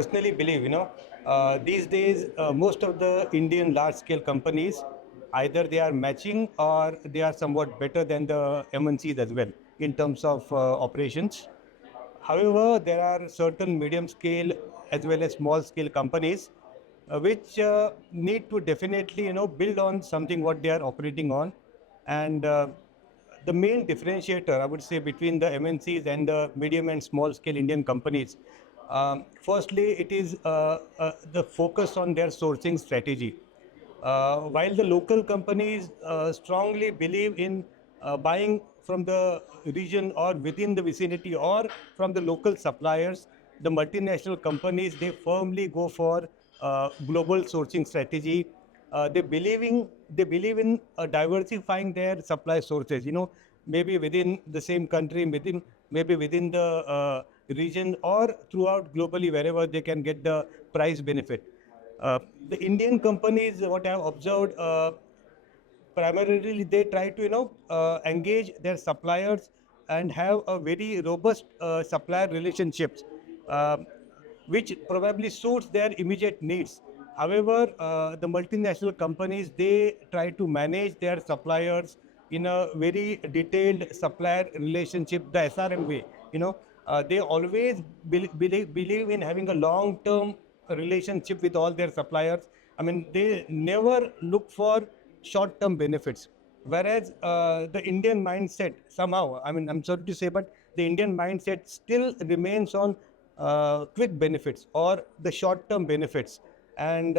personally believe, these days most of the Indian large-scale companies, either they are matching or they are somewhat better than the MNCs as well in terms of operations. However, there are certain medium scale as well as small scale companies which need to definitely build on something what they are operating on, and the main differentiator I would say between the MNCs and the medium and small scale Indian companies, firstly it is the focus on their sourcing strategy. While the local companies strongly believe in buying from the region or within the vicinity or from the local suppliers, the multinational companies, they firmly go for global sourcing strategy. They believe in diversifying their supply sources. Maybe within the same country, maybe within the region, or throughout globally wherever they can get the price benefit. The Indian companies, what I have observed, primarily they try to engage their suppliers and have a very robust supplier relationships, uh, which probably suits their immediate needs. However, the multinational companies, they try to manage their suppliers in a very detailed supplier relationship, the SRM way. They always believe in having a long term relationship with all their suppliers. I mean, they never look for short term benefits. Whereas the Indian mindset, somehow, I mean, I'm sorry to say, but the Indian mindset still remains on quick benefits or the short term benefits. And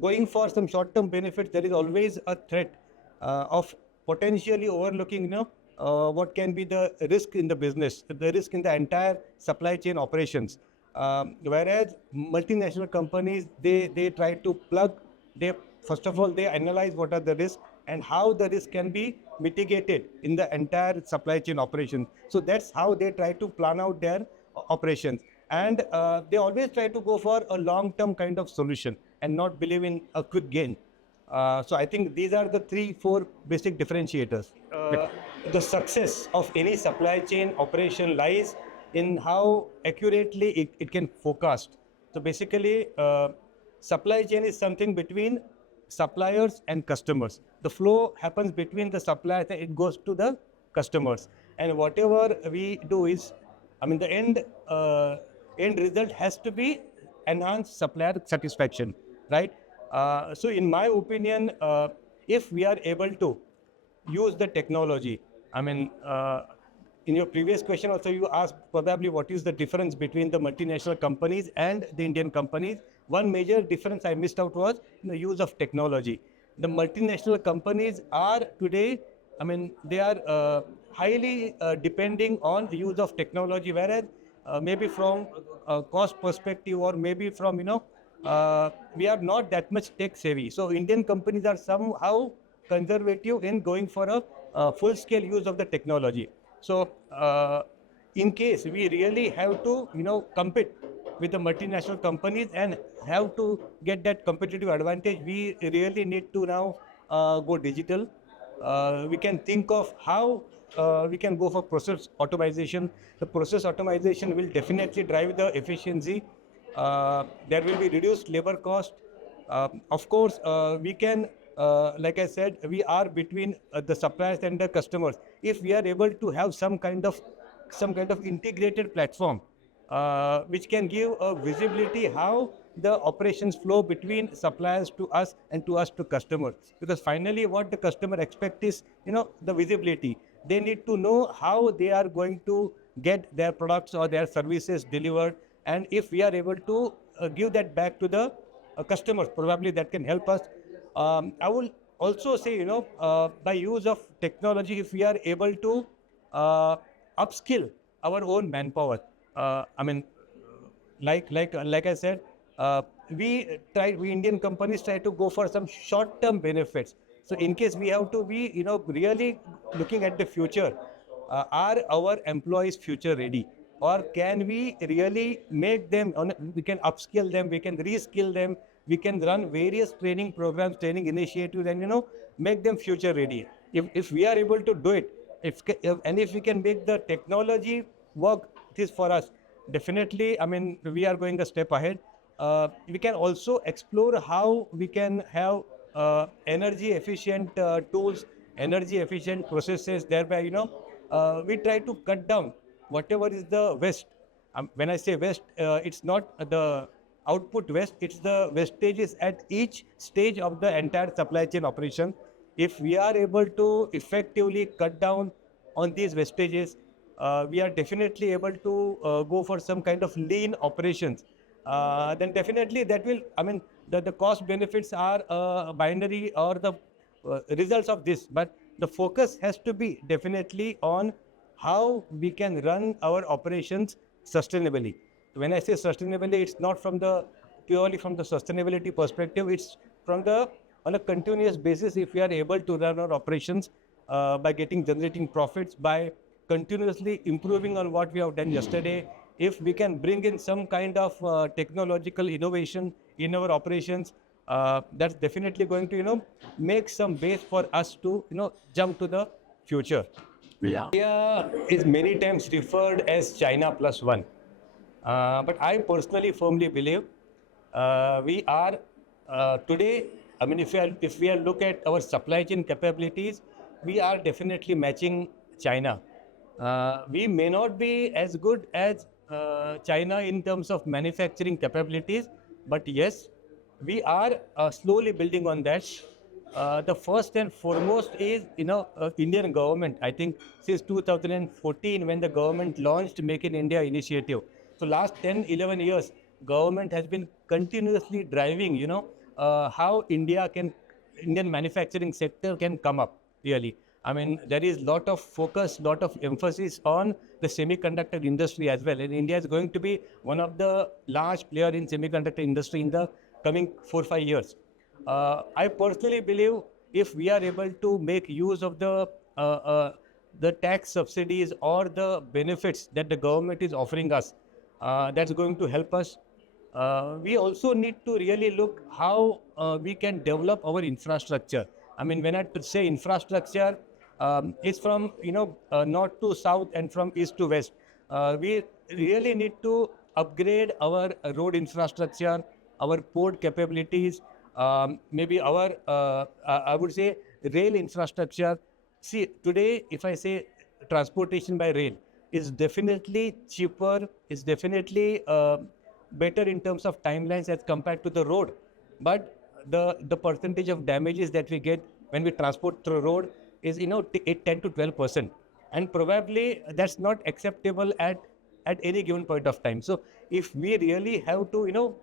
going for some short term benefits, there is always a threat of potentially overlooking, what can be the risk in the business, the risk in the entire supply chain operations. Whereas multinational companies, they try to plug, they first of all they analyze what are the risks and how the risk can be mitigated in the entire supply chain operation. So that's how they try to plan out their operations, and they always try to go for a long term kind of solution and not believe in a quick gain. So I think these are the 3 4 basic differentiators. The success of any supply chain operation lies in how accurately it can forecast. So basically, supply chain is something between suppliers and customers. The flow happens between the suppliers and it goes to the customers. And whatever we do is, I mean, the end result has to be enhanced supplier satisfaction, right? So, in my opinion, if we are able to use the technology, I mean, in your previous question also you asked probably what is the difference between the multinational companies and the Indian companies. One major difference I missed out was the use of technology. The multinational companies are today, I mean, they are highly depending on the use of technology, whereas maybe from a cost perspective or maybe from, we are not that much tech savvy. So Indian companies are somehow conservative in going for a full scale use of the technology. So in case we really have to, compete with the multinational companies and have to get that competitive advantage, we really need to now go digital. We can think of how we can go for process automation. The process automation will definitely drive the efficiency. There will be reduced labor cost. Of course, we can, like I said, we are between the suppliers and the customers. If we are able to have some kind of integrated platform which can give a visibility how the operations flow between suppliers to us and to us to customers, because finally what the customer expect is the visibility. They need to know how they are going to get their products or their services delivered, and if we are able to give that back to the customers, probably that can help us. I will also say, by use of technology, if we are able to uh, upskill our own manpower. I mean, like I said, we Indian companies try to go for some short-term benefits. So in case we have to be, really looking at the future, are our employees future ready? Or can we really make them, we can upskill them, we can reskill them, we can run various training programs, training initiatives, and, make them future ready. If we are able to do it, if we can make the technology work, it is for us. definitely, I mean, we are going a step ahead. We can also explore how we can have energy efficient tools, energy efficient processes. Thereby, we try to cut down whatever is the waste. When I say waste, it's not the output waste, it's the wastages at each stage of the entire supply chain operation. If we are able to effectively cut down on these wastages, we are definitely able to go for some kind of lean operations. Then definitely that will, I mean, the cost benefits are binary or the results of this, but the focus has to be definitely on how we can run our operations sustainably. When I say sustainably, it's not from the purely from the sustainability perspective. It's from the on a continuous basis. If we are able to run our operations by generating profits, by continuously improving on what we have done yesterday, if we can bring in some kind of technological innovation in our operations, that's definitely going to make some base for us to jump to the future. Yeah. India is many times referred as China plus one. But I personally firmly believe we are today. I mean, if we are look at our supply chain capabilities, we are definitely matching China. We may not be as good as China in terms of manufacturing capabilities, but yes, we are slowly building on that. The first and foremost is Indian government. I think since 2014 when the government launched Make in India initiative. So last 10, 11 years, government has been continuously driving how Indian manufacturing sector can come up really. I mean, there is lot of focus, lot of emphasis on the semiconductor industry as well. And India is going to be one of the large player in semiconductor industry in the coming 4 5 years. I personally believe if we are able to make use of the tax subsidies or the benefits that the government is offering us, that's going to help us. We also need to really look how we can develop our infrastructure. I mean, when I say infrastructure, it's from north to south and from east to west. We really need to upgrade our road infrastructure, our port capabilities, maybe our I would say rail infrastructure. See, today, if I say transportation by rail is definitely cheaper, is definitely better in terms of timelines as compared to the road. But the percentage of damages that we get when we transport through road is 10 to 12%, and probably that's not acceptable at any given point of time. So if we really have to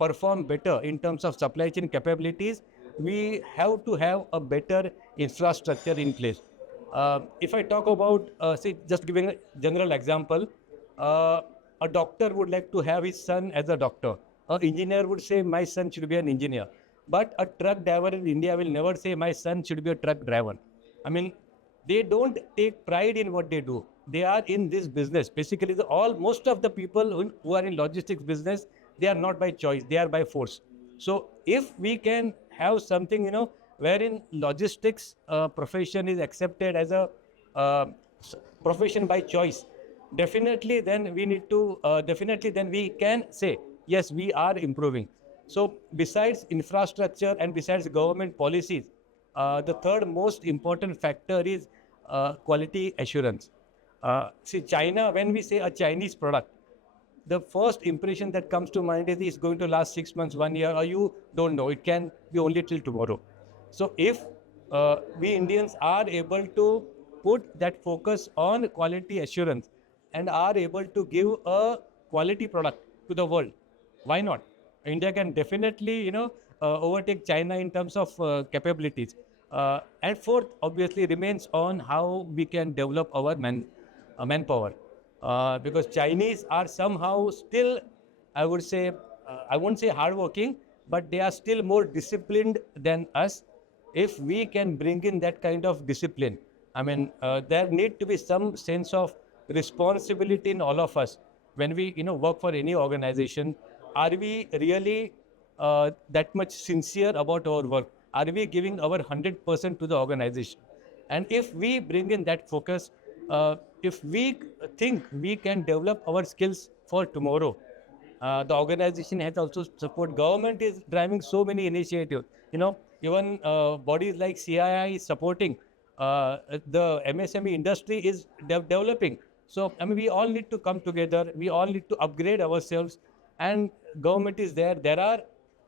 perform better in terms of supply chain capabilities, we have to have a better infrastructure in place. If I talk about, say, just giving a general example, uh, a doctor would like to have his son as a doctor. An engineer would say, my son should be an engineer. But a truck driver in India will never say, my son should be a truck driver. I mean, they don't take pride in what they do. They are in this business. Basically, most of the people who are in logistics business, they are not by choice, they are by force. So if we can have something, wherein logistics profession is accepted as a uh, profession by choice, definitely then we can say, yes, we are improving. So besides infrastructure and besides government policies, the third most important factor is quality assurance. See, China, when we say a Chinese product, the first impression that comes to mind is it's going to last 6 months, 1 year, or you don't know. It can be only till tomorrow. So if we Indians are able to put that focus on quality assurance and are able to give a quality product to the world, why not? India can definitely, overtake China in terms of capabilities. And fourth, obviously, remains on how we can develop our manpower. Because Chinese are somehow still, I would say, I won't say hardworking, but they are still more disciplined than us. If we can bring in that kind of discipline, I mean, there need to be some sense of responsibility in all of us when we, work for any organization. Are we really that much sincere about our work? Are we giving our 100% to the organization? And if we bring in that focus, if we think we can develop our skills for tomorrow, the organization has also support. Government is driving so many initiatives. Even bodies like CII is supporting. The MSME industry is developing. So I mean, we all need to come together. We all need to upgrade ourselves, and government is there. There are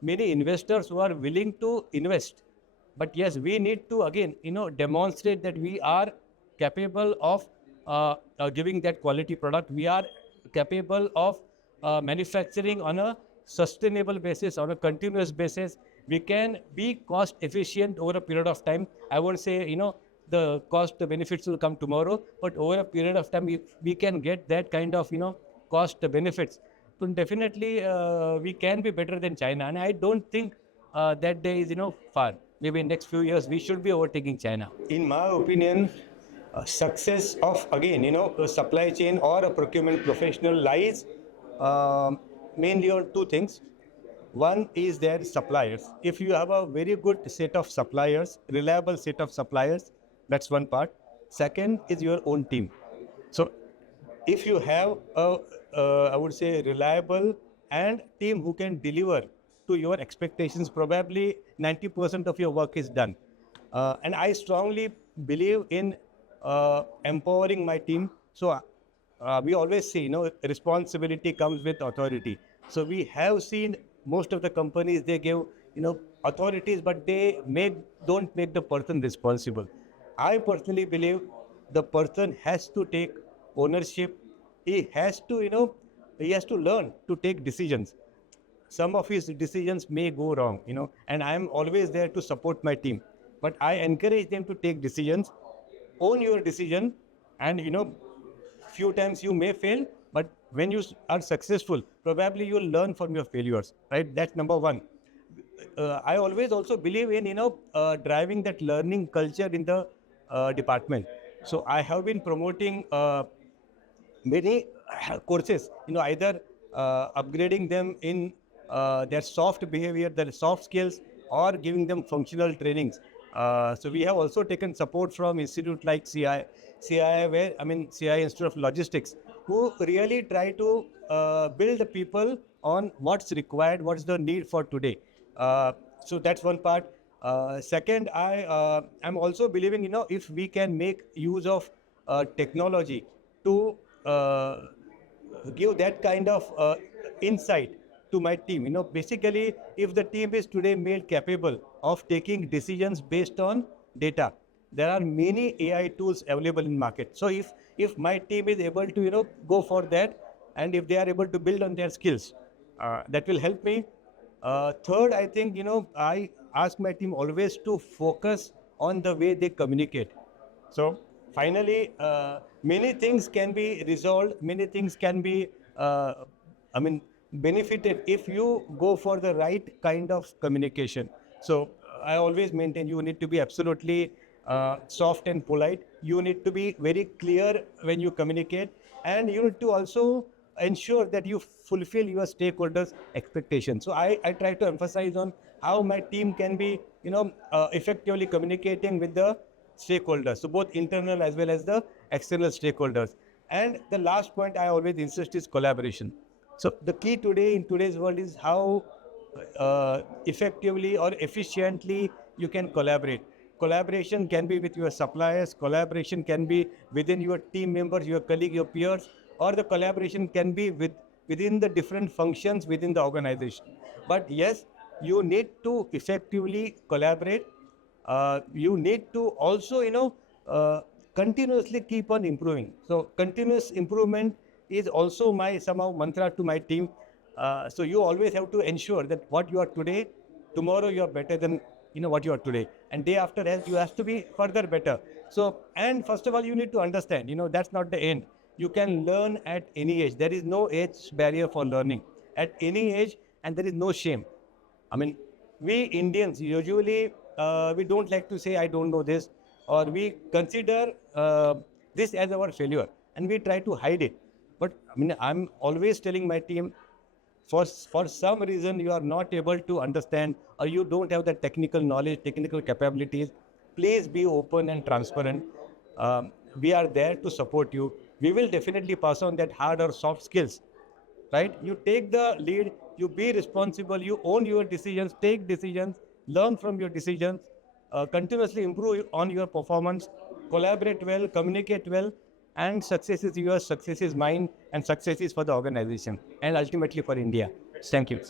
many investors who are willing to invest, but yes, we need to again, demonstrate that we are capable of giving that quality product. We are capable of manufacturing on a sustainable basis, on a continuous basis. We can be cost efficient over a period of time. I won't say, the cost, the benefits will come tomorrow, but over a period of time, if we can get that kind of, cost benefits, then definitely we can be better than China. And I don't think that day is, far. Maybe in next few years, we should be overtaking China. In my opinion, success of, again, a supply chain or a procurement professional lies mainly on two things. One is their suppliers. If you have a very good set of suppliers, reliable set of suppliers, that's one part. Second is your own team. So if you have I would say, reliable and team who can deliver to your expectations, probably 90% of your work is done. And I strongly believe in empowering my team. So we always say, responsibility comes with authority. So we have seen most of the companies, they give, authorities, but they don't make the person responsible. I personally believe the person has to take ownership. He has to, he has to learn to take decisions. Some of his decisions may go wrong, and I am always there to support my team. But I encourage them to take decisions, own your decision, and few times you may fail, but when you are successful, probably you will learn from your failures, right? That's number one. I always also believe in driving that learning culture in the department. So I have been promoting many courses, either upgrading them in their soft behavior, their soft skills, or giving them functional trainings. So we have also taken support from institute like CI Institute of Logistics, who really try to build the people on what's required, what's the need for today. So that's one part. Second, I am also believing, if we can make use of technology to give that kind of insight to my team. Basically, if the team is today made capable of taking decisions based on data, there are many AI tools available in market. So if my team is able to go for that, and if they are able to build on their skills, that will help me. Third, I think I ask my team always to focus on the way they communicate. So finally, many things can be resolved, many things can be, benefited if you go for the right kind of communication. So I always maintain you need to be absolutely soft and polite. You need to be very clear when you communicate, and you need to also ensure that you fulfill your stakeholders' expectations. So I try to emphasize on how my team can be, effectively communicating with the stakeholders, so both internal as well as the external stakeholders. And the last point I always insist is collaboration. So the key today in today's world is how effectively or efficiently you can collaborate. Collaboration can be with your suppliers, collaboration can be within your team members, your colleagues, your peers, or the collaboration can be within the different functions within the organization. But yes, you need to effectively collaborate. You need to also, continuously keep on improving. So continuous improvement is also my somehow mantra to my team. So you always have to ensure that what you are today, tomorrow you are better than what you are today, and day after that you have to be further better. So, and first of all, you need to understand, that's not the end. You can learn at any age. There is no age barrier for learning at any age, and there is no shame. I mean, we Indians usually we don't like to say I don't know this, or we consider this as our failure, and we try to hide it. But I mean, I'm always telling my team, for some reason you are not able to understand, or you don't have the technical knowledge, technical capabilities, please be open and transparent. we are there to support you. We will definitely pass on that hard or soft skills, right? You take the lead, you be responsible, you own your decisions, take decisions, learn from your decisions, continuously improve on your performance, collaborate well, communicate well, and success is yours, success is mine, and success is for the organization and ultimately for India. Thank you.